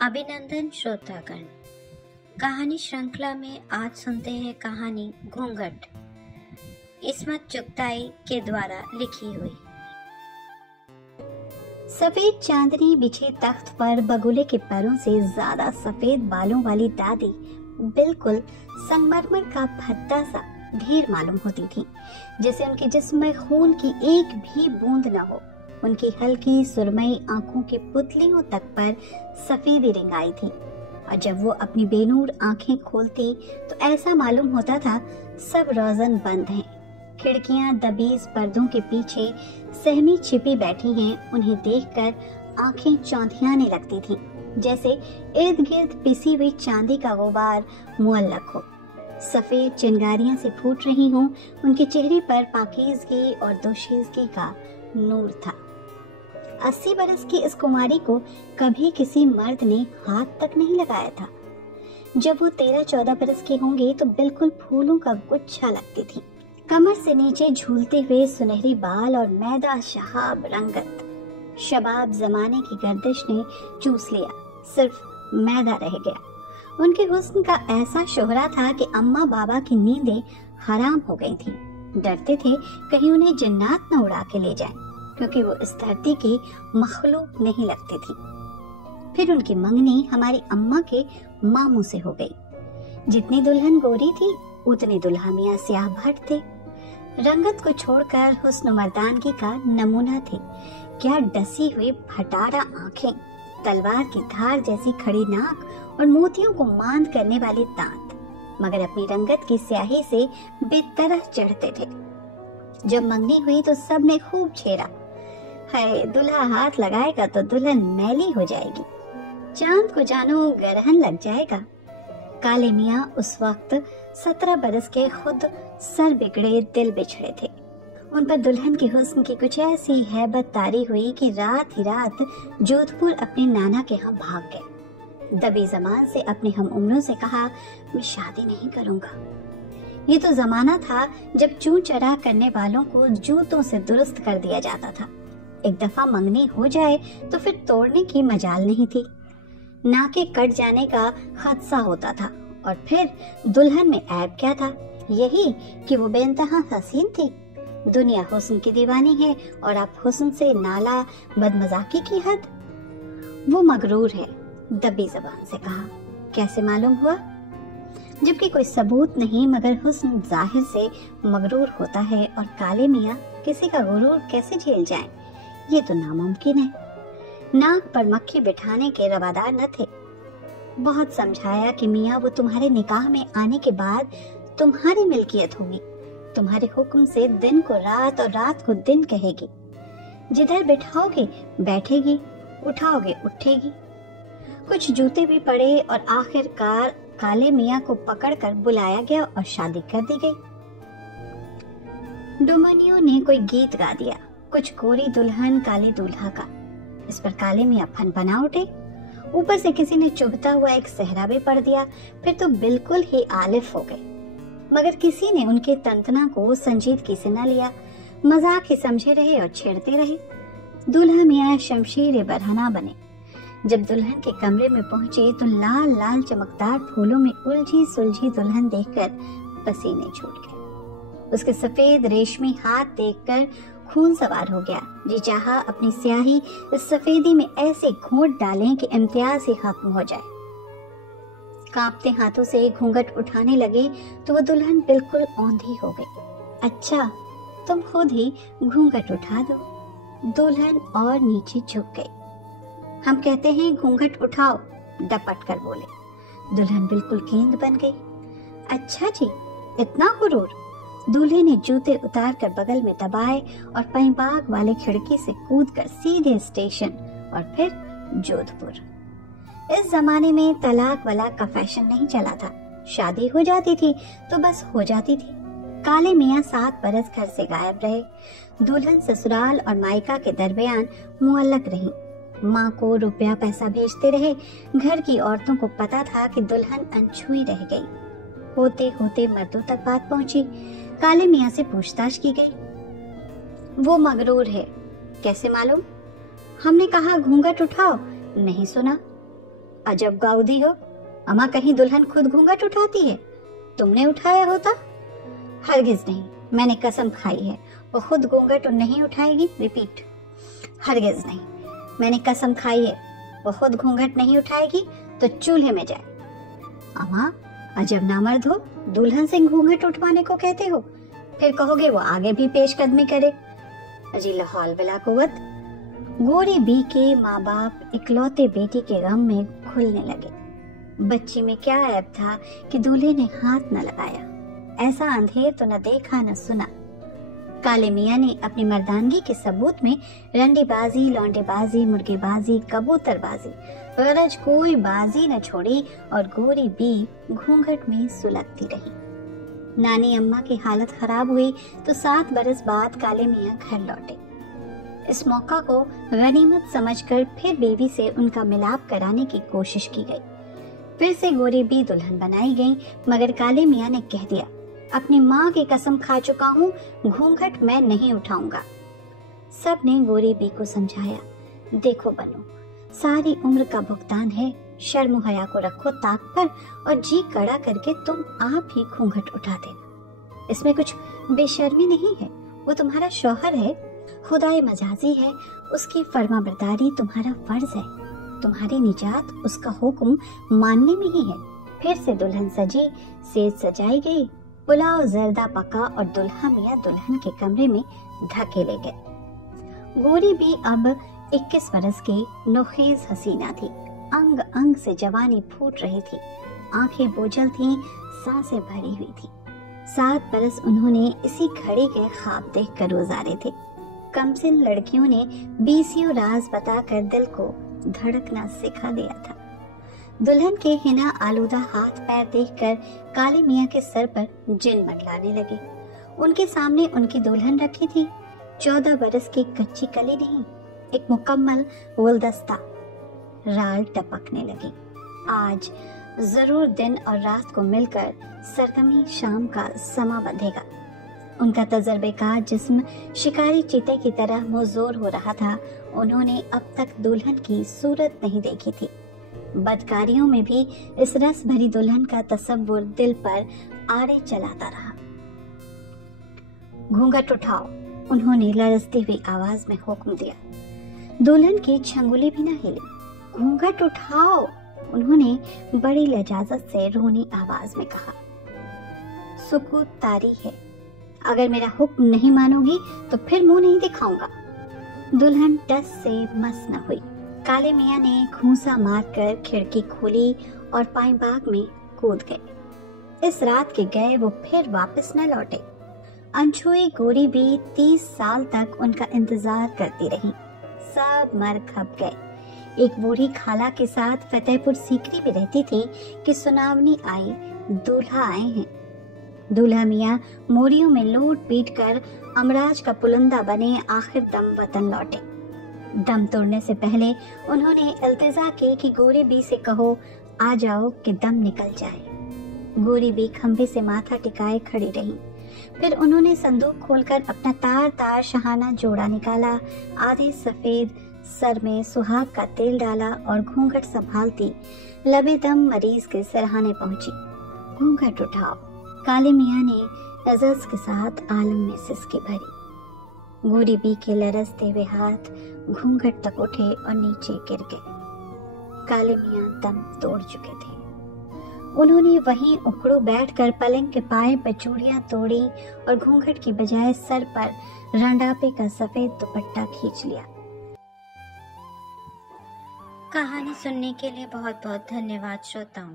अभिनंदन श्रोतागण। कहानी श्रृंखला में आज सुनते हैं कहानी घूंघट, इस्मत चुगताई के द्वारा लिखी हुई। सफेद चांदनी बिछे तख्त पर बगुले के पैरों से ज्यादा सफेद बालों वाली दादी बिल्कुल संगमरमर का भद्दा सा ढेर मालूम होती थी, जैसे उनके जिस्म में खून की एक भी बूंद न हो। उनकी हल्की सुरमई आंखों की पुतलियों तक पर सफेदी रिंग आई थी, और जब वो अपनी बेनूर आंखें खोलती तो ऐसा मालूम होता था सब रोज़न बंद हैं। खिड़कियां दबीज पर्दों के पीछे सहमी छिपी बैठी हैं। उन्हें देखकर आंखें चौंधियाने लगती थीं, जैसे इर्द गिर्द पिसी हुई चांदी का गुबार मुअल्लक हो। सफेद चिंगारियां से फूट रही हों। उनके चेहरे पर पाकीज़गी और दोशीज़गी का नूर था। 80 बरस की इस कुमारी को कभी किसी मर्द ने हाथ तक नहीं लगाया था। जब वो 13-14 बरस की होंगी तो बिल्कुल फूलों का गुच्छा लगती थी। कमर से नीचे झूलते हुए सुनहरी बाल और मैदा शहाब रंगत। शबाब जमाने की गर्दिश ने चूस लिया, सिर्फ मैदा रह गया। उनके हुस्न का ऐसा शोहरा था कि अम्मा बाबा की नींदें हराम हो गई थी। डरते थे कहीं उन्हें जन्नत न उड़ा के ले जाए, क्योंकि वो इस धरती की मखलूक नहीं लगती थी। फिर उनकी मंगनी हमारी अम्मा के मामू से हो गई। जितनी दुल्हन गोरी थी उतने दुल्हा मियां स्याह भट्ट थे। रंगत को छोड़कर हुस्न मर्दानगी का नमूना थे। क्या डसी हुई भटारा आंखें, तलवार की धार जैसी खड़ी नाक और मोतियों को मांद करने वाले दांत, मगर अपनी रंगत की स्याही से बेतरह चढ़ते थे। जब मंगनी हुई तो सब ने खूब छेड़ा, है दुल्हा हाथ लगाएगा तो दुल्हन मैली हो जाएगी, चांद को जानो ग्रहण लग जाएगा। काले मियाँ उस वक्त 17 बरस के, खुद सर बिगड़े दिल बिछड़े थे। उन पर दुल्हन के हुस्न की कुछ ऐसी हैबत तारी हुई कि रात ही रात जोधपुर अपने नाना के यहाँ भाग गए। दबी जबान से अपने हम उम्रों से कहा, मैं शादी नहीं करूंगा। ये तो जमाना था जब चूं चरा करने वालों को जूतों से दुरुस्त कर दिया जाता था। एक दफा मंगनी हो जाए तो फिर तोड़ने की मजाल नहीं थी। नाके कट जाने का खदशा होता था। और फिर दुल्हन में ऐब क्या था? यही कि वो बेइंतहा हसीन थी। दुनिया हुस्न की दीवानी है और आप हुस्न से नाला बदमजाकी की हद। वो मगरूर है, दबी जबान से कहा। कैसे मालूम हुआ? जबकि कोई सबूत नहीं, मगर हुस्न जाहिर से मगरूर होता है, और काले मियाँ किसी का गुरूर कैसे झेल जाएं? ये तो नामुमकिन है। नाक पर मक्खी बिठाने के रवादार न थे। बहुत समझाया कि मियाँ वो तुम्हारे निकाह में आने के बाद तुम्हारी मिल्कियत होगी। तुम्हारे हुक्म से दिन को रात और रात को दिन कहेगी। जिधर बिठाओगे बैठेगी, उठाओगे उठेगी। कुछ जूते भी पड़े और आखिरकार काले मियाँ को पकड़कर बुलाया गया और शादी कर दी गई। डुमनियों ने कोई गीत गा दिया, कुछ गोरी दुल्हन काले दूल्हा का। इस पर काले मियाँ फनफना उठे। ऊपर से किसी ने चुभता हुआ एक सहरा भी पढ़ दिया। फिर तो बिल्कुल ही आलिफ हो गए, मगर किसी ने उनके तंतना को संजीदगी से न लिया। मजाक ही समझे रहे और छेड़ते रहे। दूल्हा मियाँ शमशीर बरहना बने। जब दुल्हन के कमरे में पहुंची तो लाल लाल चमकदार फूलों में उलझी सुलझी दुल्हन देखकर पसीने छूट गए। उसके सफेद रेशमी हाथ देखकर खून सवार हो गया। जी चाहा अपनी स्याही इस सफेदी में ऐसे घोंट डालें कि इम्तियाज ही खत्म हो जाए। कांपते हाथों से घूंघट उठाने लगे तो वो दुल्हन बिल्कुल औंधी हो गई। अच्छा, तुम खुद ही घूंघट उठा दो। दुल्हन और नीचे झुक गई। हम कहते हैं घूंघट उठाओ, डपट कर बोले। दुल्हन बिल्कुल गेंद बन गई। अच्छा जी, इतना गुरूर? दूल्हे ने जूते उतार कर बगल में दबाए और पईबाग वाले खिड़की से कूदकर सीधे स्टेशन और फिर जोधपुर। इस जमाने में तलाक वलाक का फैशन नहीं चला था। शादी हो जाती थी तो बस हो जाती थी। काले मियाँ 7 बरस घर से गायब रहे। दुल्हन ससुराल और मायका के दरमियान मुअल्लक रही। माँ को रुपया पैसा भेजते रहे। घर की औरतों को पता था कि दुल्हन अनछुई रह गई। होते होते मर्दों तक बात पहुंची। काले मियाँ से पूछताछ की गई। वो मगरूर है। कैसे मालूम? हमने कहा घूंघट उठाओ, नहीं सुना। अजब गाउदी हो। अम्मा, कहीं दुल्हन खुद घूंघट उठाती है? तुमने उठाया होता? हरगिज नहीं, मैंने कसम खाई है वो खुद घूंघट नहीं उठाएगी। रिपीट, हरगिज नहीं, मैंने कसम खाई है वो खुद घूंघट नहीं उठाएगी तो चूल्हे में जाए। अम्मा, अजब नामर्द हो, दुल्हन से घूंघट उठवाने को कहते हो, फिर कहोगे वो आगे भी पेशकदमी करे। अजी लाहौल वला कुव्वत। गोरी बी के माँ बाप इकलौते बेटी के गम में घुलने लगे। बच्ची में क्या ऐब था कि दूल्हे ने हाथ न लगाया। ऐसा अंधेर तो न देखा न सुना। काले मियाँ ने अपनी मर्दानगी के सबूत में रंडीबाजी, लौंडेबाजी, मुर्गेबाजी, कबूतरबाजी, गरज कोई बाजी न छोड़ी और गोरी बी घूंघट में सुलगती रही। नानी अम्मा की हालत खराब हुई तो 7 बरस बाद काले मियाँ घर लौटे। इस मौका को गनीमत समझकर फिर बेबी से उनका मिलाप कराने की कोशिश की गई। फिर से गोरी बी दुल्हन बनाई गई, मगर काले मियाँ ने कह दिया, अपनी माँ की कसम खा चुका हूँ, घूंघट मैं नहीं उठाऊंगा। सब ने गोरी बी को समझाया, देखो बनो, सारी उम्र का भुगतान है, शर्म हया को रखो ताक पर और जी कड़ा करके तुम आप ही घूंघट उठा देना। इसमें कुछ बेशर्मी नहीं है, वो तुम्हारा शौहर है, खुदाए मजाजी है, उसकी फर्माबरदारी तुम्हारा फर्ज है, तुम्हारी निजात उसका हुक्म मानने में ही है। फिर से दुल्हन सजी, सेज सजाई गई, पुलाव जर्दा पका और दुल्हा मियाँ दुल्हन के कमरे में धकेले गए। गोरी भी अब 21 बरस की नोखेज हसीना थी। अंग अंग से जवानी फूट रही थी, आंखें बोझल थीं, सांसें भरी हुई थी। 7 बरस उन्होंने इसी घड़ी के ख्वाब देख कर गुजारे थे। कमसिन लड़कियों ने 20 राज बताकर दिल को धड़कना सिखा दिया था। दुल्हन के हिना आलूदा हाथ पैर देखकर काले मियाँ के सर पर जिन मंडलाने लगे। उनके सामने उनकी दुल्हन रखी थी, 14 बरस की कच्ची कली नहीं, एक मुकम्मल गुलदस्ता। राल टपकने लगी। आज जरूर दिन और रात को मिलकर सरगमी शाम का समा बंधेगा। उनका तजर्बेकार जिस्म शिकारी चीते की तरह मुज़ोर हो रहा था। उन्होंने अब तक दुल्हन की सूरत नहीं देखी थी। बदकारियों में भी इस रस भरी दुल्हन का तसव्वुर दिल पर आड़े चलाता रहा। घूंघट उठाओ, उन्होंने लरजती हुई आवाज में हुक्म दिया। दुल्हन की छंगुली भी न हिली। घूंघट उठाओ, उन्होंने बड़ी लजाजत से रोनी आवाज में कहा। सुकूत तारी है, अगर मेरा हुक्म नहीं मानोगी तो फिर मुंह नहीं दिखाऊंगा। दुल्हन टस से मस न हुई। काले मियाँ ने घूंसा मारकर खिड़की खोली और पाई बाग में कूद गए। इस रात के गए वो फिर वापस न लौटे। अनछुई गोरी भी 30 साल तक उनका इंतजार करती रही। सब मर खप गए। एक बूढ़ी खाला के साथ फतेहपुर सीकरी में रहती थी कि सुनावनी आई, दूल्हा आए हैं। दूल्हा मियाँ मोरियों में लूट पीट कर अमराज का पुलंदा बने आखिर दम वतन लौटे। दम तोड़ने से पहले उन्होंने इल्तिजा की कि गोरी बी से कहो आ जाओ कि दम निकल जाए। गोरी बी खंभे से माथा टिकाए खड़ी रही। फिर उन्होंने संदूक खोलकर अपना तार तार शहाना जोड़ा निकाला, आधे सफेद सर में सुहाग का तेल डाला और घूंघट संभालती लबे दम मरीज के सिरहाने पहुंची। घूंघट उठाओ, काले मियाँ ने एज़ज़ के साथ आलम में सिसकी भरी। गोरी बी के लरजते हुए हाथ घूंघट तक उठे और नीचे गिर गए। काले मियाँ दम तोड़ चुके थे। उन्होंने वहीं उखड़ू बैठकर पलंग के पाए पर चूड़ियां तोड़ी और घूंघट की बजाय सर पर रंडापे का सफेद दुपट्टा खींच लिया। कहानी सुनने के लिए बहुत बहुत धन्यवाद श्रोताओं।